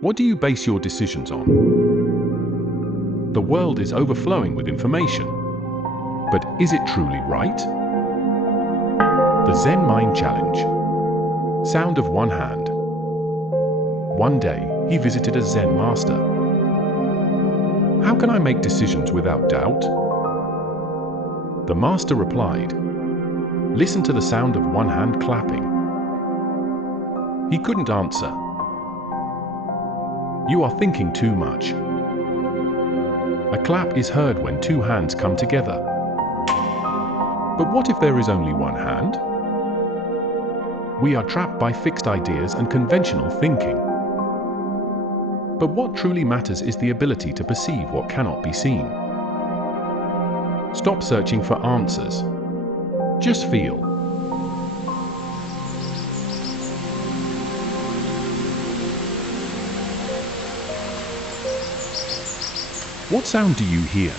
What do you base your decisions on? The world is overflowing with information. But is it truly right? The Zen Mind Challenge. Sound of one hand. One day, he visited a Zen master. How can I make decisions without doubt? The master replied, listen to the sound of one hand clapping. He couldn't answer. You are thinking too much. A clap is heard when two hands come together. But what if there is only one hand? We are trapped by fixed ideas and conventional thinking. But what truly matters is the ability to perceive what cannot be seen. Stop searching for answers. Just feel. What sound do you hear?